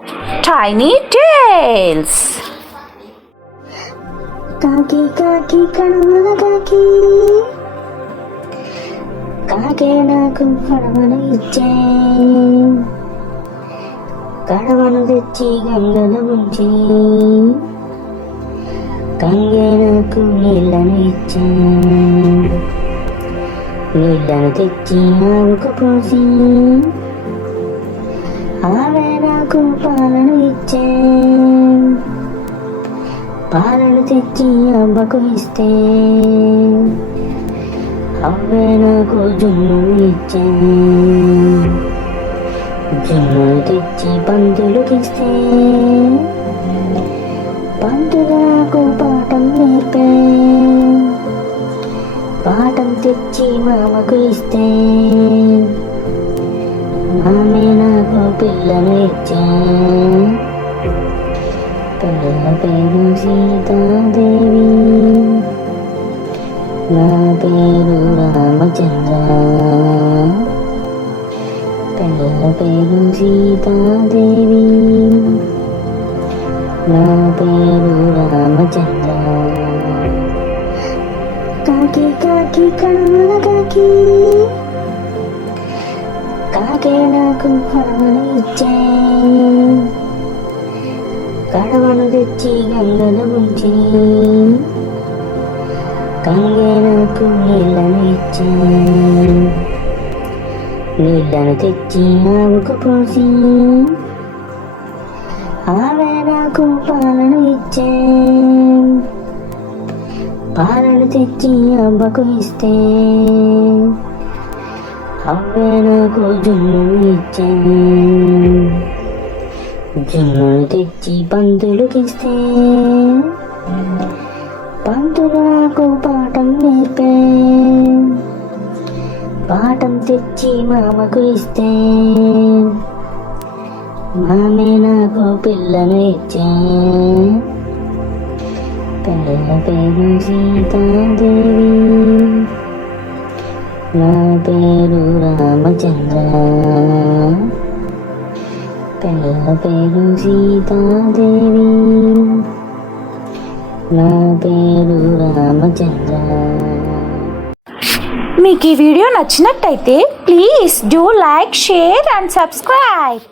Tiny Tales. కాకి కాకి కడవల కాకి కాకే నాకు కడవను ఇచ్చే, కడవను తెచ్చి గంగలో ఉంచి గంగే నాకు నీళ్ళను ఇచ్చే, నీళ్ళను తెచ్చి ఆవుకు పోసి ఆవే నాకు పాలను ఇచ్చే, పాలను తెచ్చి అవ్వకు ఇస్తే అవ్వే నాకు జున్ను ఇచ్చే, జున్ను తెచ్చి పందులకిస్తే పందులు నాకు పాఠం నేర్పే, పాఠం తెచ్చి మామకు ఇస్తే మామే నాకు పిల్లను ఇచ్చే, పిల్ల పేరు సీతాదేవి, నా పేరు రామచంద్ర, పిల్ల పేరు సీతాదేవి, నా పేరు రామచంద్ర. కాకి కాకి కడవల కాకి కాకే నాకు కడవను ఇచ్చే, కడవను తెచ్చి గంగలో ఉంచి గంగే నాకు నీళ్ళను ఇచ్చే, నీళ్ళను తెచ్చి ఆవుకు పోసి ఆవే నాకు పాలను ఇచ్చే, పాలను తెచ్చి అవ్వకు ఇస్తే అవ్వే నాకు జున్ను ఇచ్చే, జున్నును తెచ్చి పందులకిస్తే పందులు నాకు పాఠం నేర్పే, పాఠం తెచ్చి మామకు ఇస్తే మామే నాకు పిల్లను ఇచ్చే, పిల్ల పేరు సీతాదేవి, నా పేరు రామచంద్ర, పిల్ల పేరు సీతాదేవి, నా పేరు రామచంద్ర. మీకు ఈ వీడియో నచ్చినట్టయితే please do like, share and subscribe.